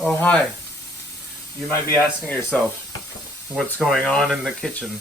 Oh, hi. You might be asking yourself, what's going on in the kitchen?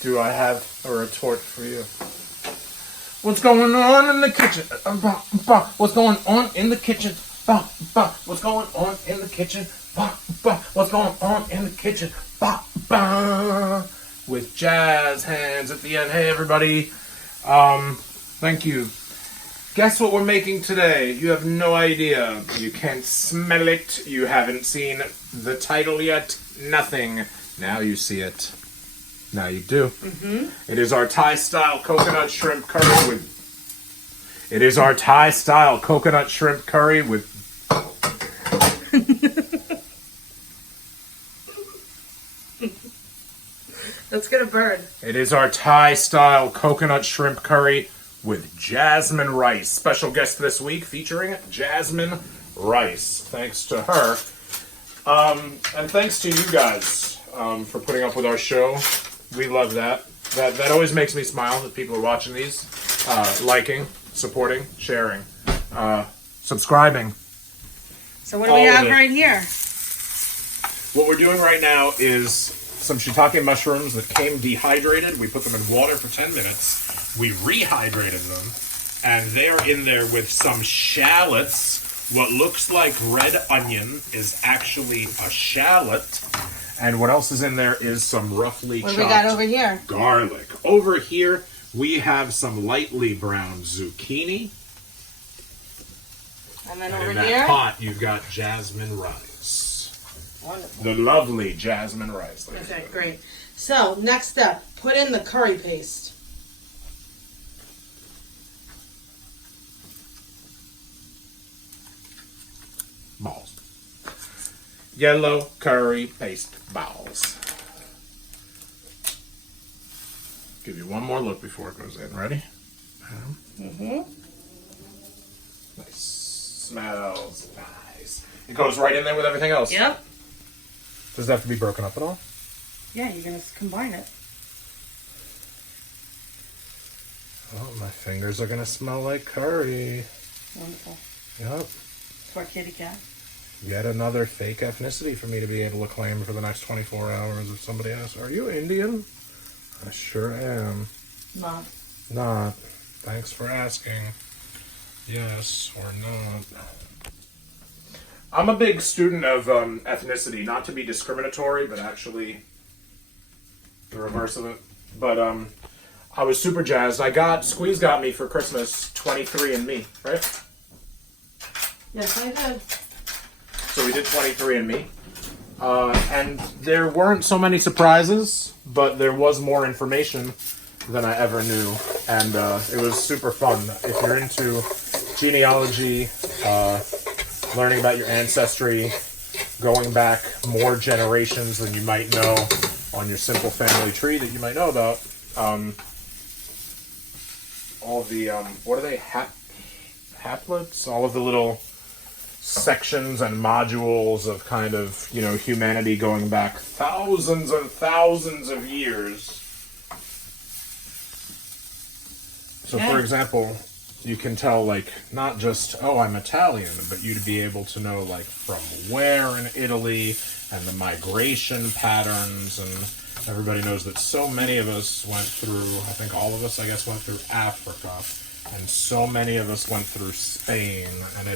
Do I have a retort for you? What's going on in the kitchen? What's going on in the kitchen? What's going on in the kitchen? What's going on in the kitchen? With jazz hands at the end. Hey, everybody. Thank you. Guess what we're making today? You have no idea. You can't smell it. You haven't seen the title yet. Nothing. Now you see it. Now you do. Mm-hmm. It is our Thai-style coconut shrimp curry with... It is our Thai-style coconut shrimp curry with... Let's get a bird. It is our Thai-style coconut shrimp curry with Jasmine rice. Special guest this week featuring Jasmine rice. Thanks to her. And thanks to you guys for putting up with our show. We love that. That always makes me smile that people are watching these, liking, supporting, sharing, subscribing. So what do we have right here? What we're doing right now is some shiitake mushrooms that came dehydrated. We put them in water for 10 minutes. We rehydrated them, and they're in there with some shallots. What looks like red onion is actually a shallot. And what else is in there is some roughly chopped we got over here? Garlic. Over here, we have some lightly browned zucchini. And then and over in that here? pot, you've got jasmine rice. Wonderful. The lovely jasmine rice. Okay, great. So, next step, put in the curry paste. Balls. Yellow curry paste balls. Give you one more look before it goes in. Ready? Mm-hmm. Nice. Smells nice. It goes right in there with everything else. Yep. Does it have to be broken up at all? Yeah, you're going to combine it. Oh, my fingers are going to smell like curry. Wonderful. Yep. For kitty cat. Yet another fake ethnicity for me to be able to claim for the next 24 hours if somebody asks, are you Indian? I sure am. Not. Not. Thanks for asking. Yes or not. I'm a big student of ethnicity, not to be discriminatory, but actually the reverse of it. But I was super jazzed. Squeeze got me for Christmas 23andMe, right? Yes, I did. So we did 23andMe. And there weren't so many surprises, but there was more information than I ever knew. And it was super fun. If you're into genealogy, learning about your ancestry, going back more generations than you might know on your simple family tree that you might know about, all the, what are they, haplets? All of the little sections and modules of kind of, humanity going back thousands and thousands of years. So, Yeah. for example, you can tell, not just, oh, I'm Italian, but you'd be able to know, from where in Italy and the migration patterns, and everybody knows that so many of us went through, I think all of us, went through Africa, and so many of us went through Spain, and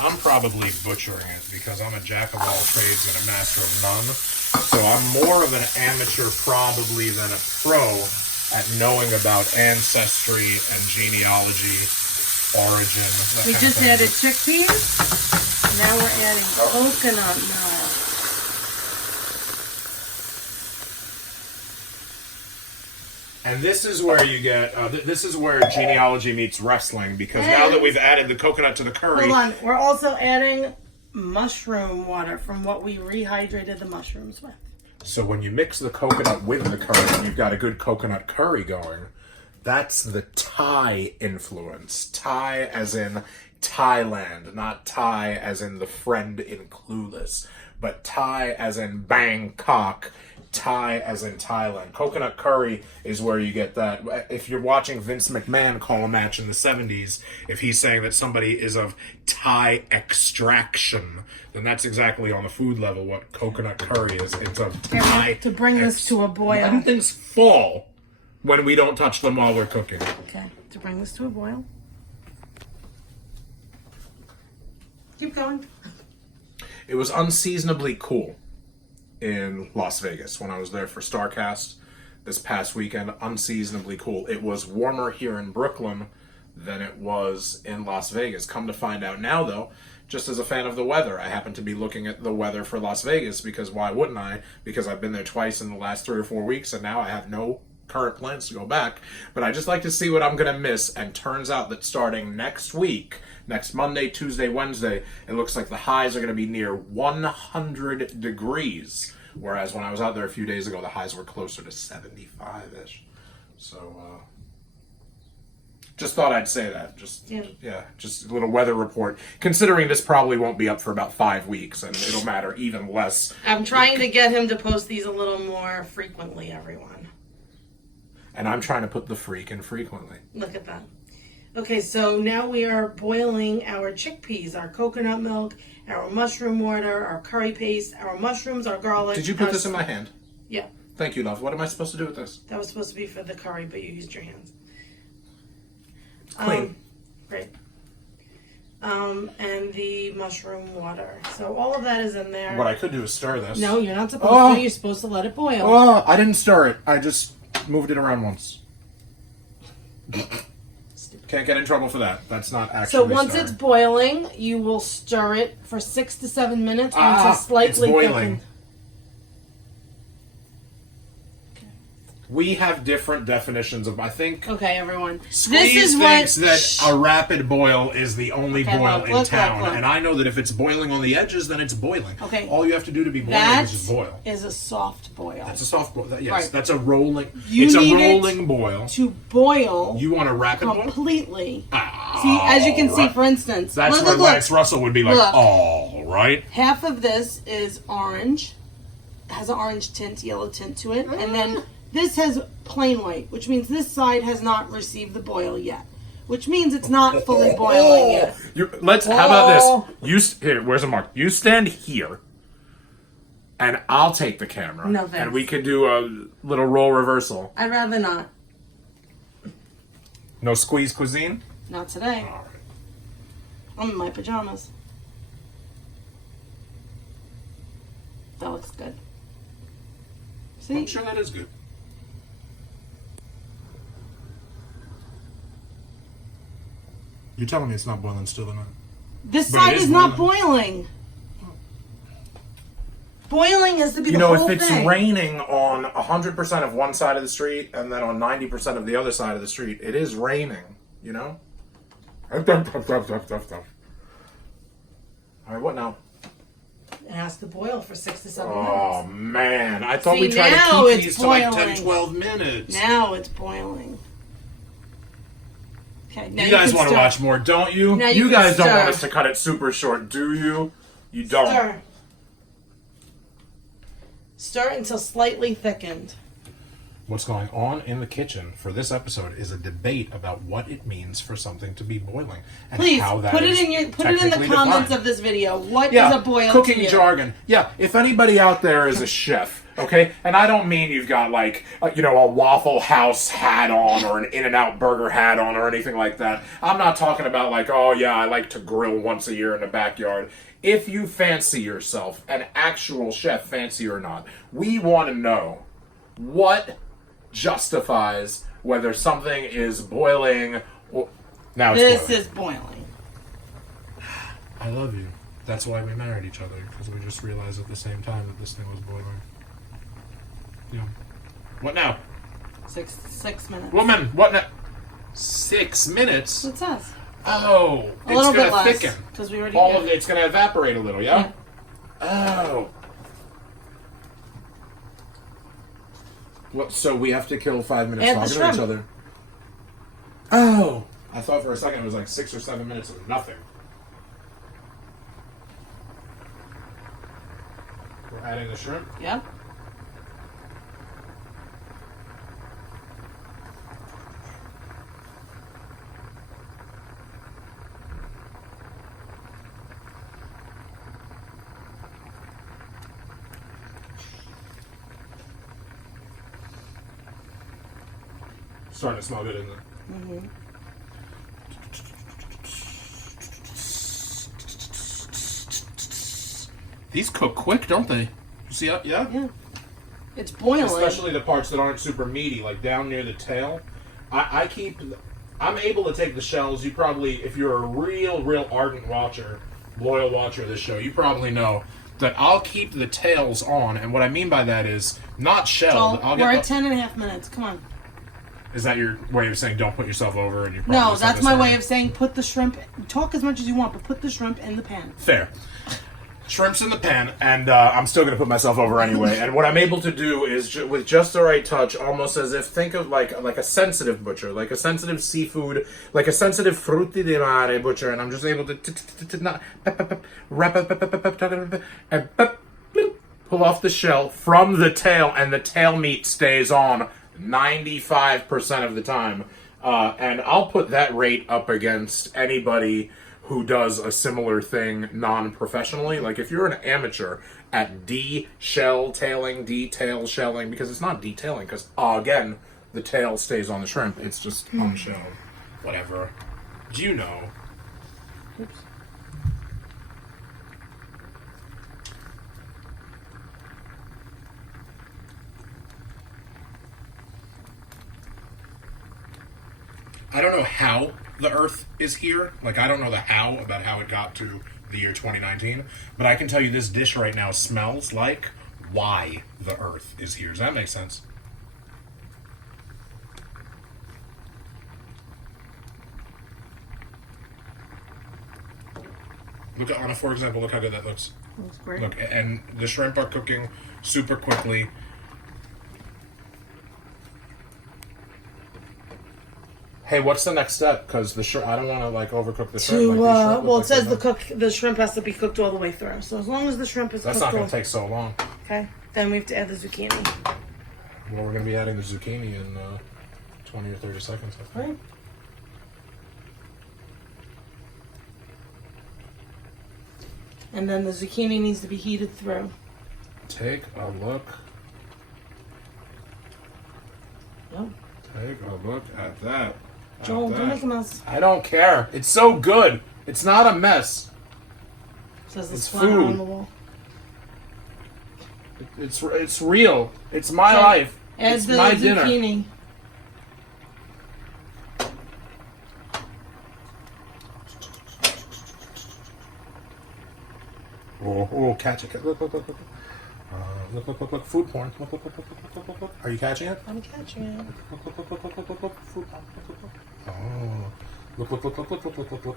I'm probably butchering it because I'm a jack of all trades and a master of none. So I'm more of an amateur probably than a pro at knowing about ancestry and genealogy, origin. We just added chickpeas. Now we're adding coconut milk. And this is where you get, this is where genealogy meets wrestling, because now that we've added the coconut to the curry... Hold on, we're also adding mushroom water from what we rehydrated the mushrooms with. So when you mix the coconut with the curry, and you've got a good coconut curry going, that's the Thai influence. Thai as in Thailand, not Thai as in the friend in Clueless, but Thai as in Bangkok, Thai as in Thailand. Coconut curry is where you get that. If you're watching Vince McMahon call a match in the 70s, if he's saying that somebody is of Thai extraction, then that's exactly on the food level what coconut curry is. It's of Thai. To bring this to a boil. When things fall when we don't touch them while we're cooking. Okay, to bring this to a boil. Keep going. It was unseasonably cool in Las Vegas when I was there for StarCast this past weekend. Unseasonably cool. It was warmer here in Brooklyn than it was in Las Vegas. Come to find out now, though, just as a fan of the weather, I happen to be looking at the weather for Las Vegas because why wouldn't I? Because I've been there twice in the last 3 or 4 weeks and now I have no current plans to go back. But I just like to see what I'm going to miss, and turns out that starting next week, next Monday, Tuesday, Wednesday, it looks like the highs are going to be near 100 degrees. Whereas when I was out there a few days ago, the highs were closer to 75-ish. So, just thought I'd say that. Just a little weather report. Considering this probably won't be up for about 5 weeks, and it'll matter even less. I'm trying to get him to post these a little more frequently, everyone. And I'm trying to put the freak in frequently. Look at that. Okay, so now we are boiling our chickpeas, our coconut milk, our mushroom water, our curry paste, our mushrooms, our garlic. Did you put this in my hand? Yeah. Thank you, love. What am I supposed to do with this? That was supposed to be for the curry, but you used your hands. Clean. Great. And the mushroom water. So all of that is in there. What I could do is stir this. No, you're not supposed to. You're supposed to let it boil. Oh, I didn't stir it. I just moved it around once. Can't get in trouble for that. That's not actually So once stirring. it's boiling, you will stir it for 6 to 7 minutes until slightly it's boiling. thickened. We have different definitions of, I think, Okay, everyone. Squeeze This is thinks what... that a rapid boil is the only Okay, boil look, in look, town. look, look. And I know that if it's boiling on the edges, then it's boiling. Okay. All you have to do to be boiling That is just boil. is a soft boil. That's a soft boil. Yes, Right. that's a rolling. You it's a need it rolling boil. to boil You want a rapid boil? completely. Ah, See, as you can see, right. for instance, That's look, where look, Lance look. Russell would be like, Look. all right. Half of this is orange. It has an orange tint, yellow tint to it. And then this has plain white, which means this side has not received the boil yet. Which means it's not fully boiling yet. How about this? Here, where's the mark? You stand here, and I'll take the camera. No thanks. And we can do a little role reversal. I'd rather not. No squeeze cuisine? Not today. All right. I'm in my pajamas. That looks good. See? I'm sure that is good. You're telling me it's not boiling still or not? This But side it is is not boiling. Boiling has to be the whole if it's thing. raining on 100% of one side of the street and then on 90% of the other side of the street, it is raining, you know? All right, what now? It has to boil for 6 to 7 Oh, minutes. man. I thought See, we tried now to keep it's these to like boiling. 10, 12 minutes. Now it's boiling. Okay, now You guys can want to stir. watch more, don't you? Now you You can guys don't stir. want us to cut it super short, do you? You don't. Stir. Stir until slightly thickened. What's going on in the kitchen for this episode is a debate about what it means for something to be boiling and Please how that put it is in the technically comments defined. of this video. What is a boil cooking to you? jargon. Yeah, if anybody out there is a chef, okay, and I don't mean you've got like a Waffle House hat on or an In-N-Out Burger hat on or anything like that. I'm not talking about like, oh yeah, I like to grill once a year in the backyard. If you fancy yourself an actual chef, fancy or not, we want to know what justifies whether something is boiling or... Now it's This boiling. is boiling. I love you. That's why we married each other, because we just realized at the same time that this thing was boiling. Yeah. What now? 6 minutes. Woman, what now? 6 minutes? It says. Oh, A it's little bit gonna less. thicken. Because we already All did. of it's gonna evaporate a little, yeah? Oh. Well, so we have to kill 5 minutes Add the talking to each shrimp. other. Oh. I thought for a second it was like 6 or 7 minutes of nothing. We're adding the shrimp. Yep. starting to smell good, isn't it? Mm-hmm. These cook quick, don't they? You see that? Yeah? Yeah. It's boiling. Especially the parts that aren't super meaty, like down near the tail. I'm able to take the shells. You probably, if you're a real ardent watcher, loyal watcher of this show, you probably know that I'll keep the tails on. And what I mean by that is not shelled. We're at 10.5 minutes. Come on. Is that your way of saying don't put yourself over? And you're probably No, that's my way of saying put the shrimp. Talk as much as you want, but put the shrimp in the pan. Fair. Shrimp's in the pan, and I'm still going to put myself over anyway. And what I'm able to do is, with just the right touch, almost as if, think of like a sensitive butcher, like a sensitive seafood, like a sensitive frutti di mare butcher, and I'm just able to pull off the shell from the tail, and the tail meat stays on 95% of the time. And I'll put that rate up against anybody who does a similar thing non-professionally. Like if you're an amateur at de-shell tailing, de-tail shelling, because it's not detailing, because again, the tail stays on the shrimp. It's just unshelled. Whatever. Do you know? Oops. I don't know how the Earth is here. Like, I don't know the how about how it got to the year 2019. But I can tell you this dish right now smells like why the Earth is here. Does that make sense? Look at Anna, for example. Look how good that looks. Looks great. Look, and the shrimp are cooking super quickly. Hey, what's the next step? Because the shrimp, I don't want to like overcook the shrimp. Well, it says the shrimp has to be cooked all the way through. So as long as the shrimp is that's cooked, not going to take so long. Okay, then we have to add the zucchini. Well, we're going to be adding the zucchini in 20 or 30 seconds. I think. Right. And then the zucchini needs to be heated through. Take a look. Yep. Take a look at that. Joel, don't make a mess. I don't care. It's so good. It's not a mess. Says the It's splatter food. on the wall. It's real. It's my Okay. life. Add It's the my dinner. zucchini. Oh, catch it. Look. Look. Food porn. Look. Are you catching it? I'm catching it. Look. Food porn. Oh. Look.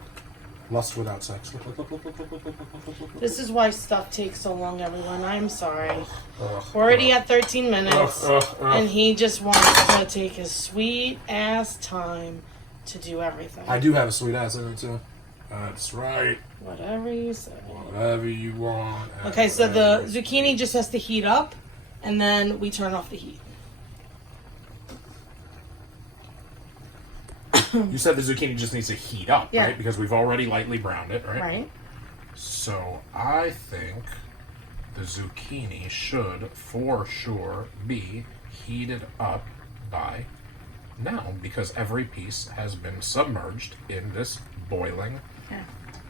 Lust without sex. Look. This is why stuff takes so long, everyone. I'm sorry. We're already at 13 minutes, and he just wants to take his sweet ass time to do everything. I do have a sweet ass in it too. That's right. Whatever you say. Whatever you want. Okay, so the zucchini just has to heat up, and then we turn off the heat. You said the zucchini just needs to heat up, Yeah. right? Because we've already lightly browned it, right? Right. So I think the zucchini should, for sure, be heated up by now, because every piece has been submerged in this boiling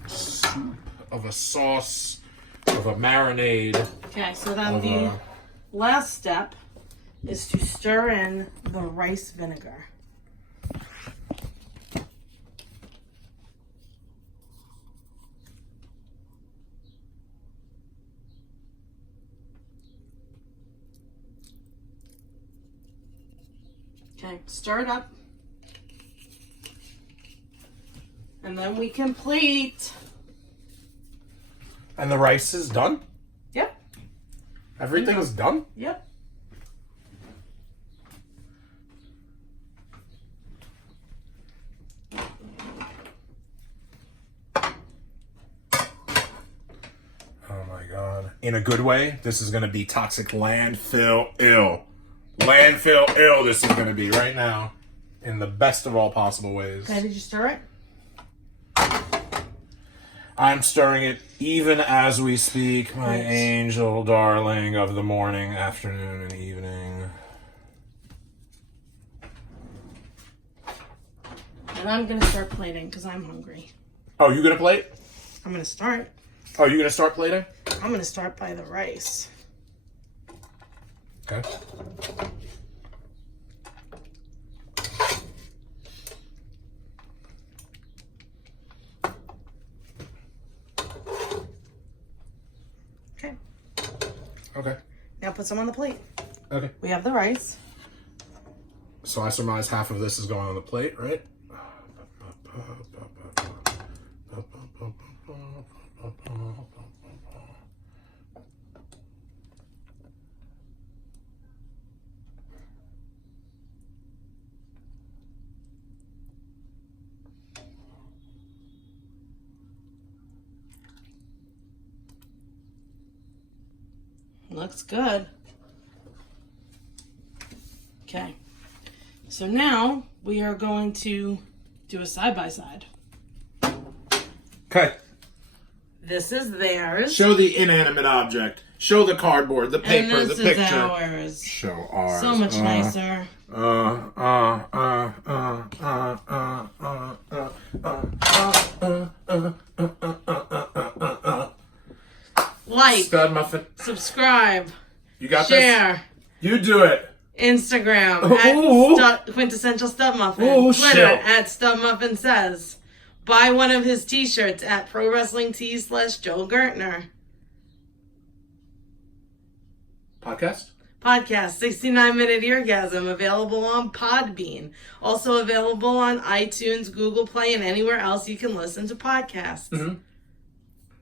soup of a sauce, of a marinade. Okay, so then the last step is to stir in the rice vinegar. Okay, stir it up. And then we complete. And the rice is done? Yep. Everything is done? Yep. Oh my god. In a good way, this is going to be toxic landfill ill. Landfill ill this is going to be right now. In the best of all possible ways. Okay, did you stir it? I'm stirring it even as we speak, my Right. angel darling of the morning, afternoon, and evening. And I'm gonna start plating because I'm hungry. Oh, you gonna plate? I'm gonna start. Oh, you gonna start plating? I'm gonna start by the rice. Okay. Okay. Okay. Now put some on the plate. Okay. We have the rice. So I surmise half of this is going on the plate, right? Looks good. Okay. So now we are going to do a side-by-side. Okay. This is theirs. Show the inanimate object. Show the cardboard, the And paper, this the is picture. ours. Show ours. So much nicer. Like, Stud muffin. subscribe, You got this? share, You do it. Instagram Ooh. at Quintessential Stud Muffin, Ooh, Twitter shit. at Stud Muffin Says. Buy one of his t-shirts at Pro Wrestling Tees/Joel Gertner. Podcast? Podcast 69-Minute Eargasm, available on Podbean. Also available on iTunes, Google Play, and anywhere else you can listen to podcasts. Mm-hmm.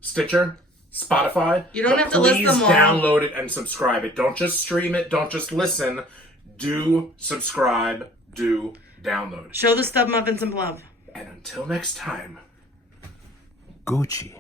Stitcher? Spotify? You don't have to list them all. Please download it and subscribe it. Don't just stream it. Don't just listen. Do subscribe. Do download. Show the Stud Muffin some love. And until next time, Gucci.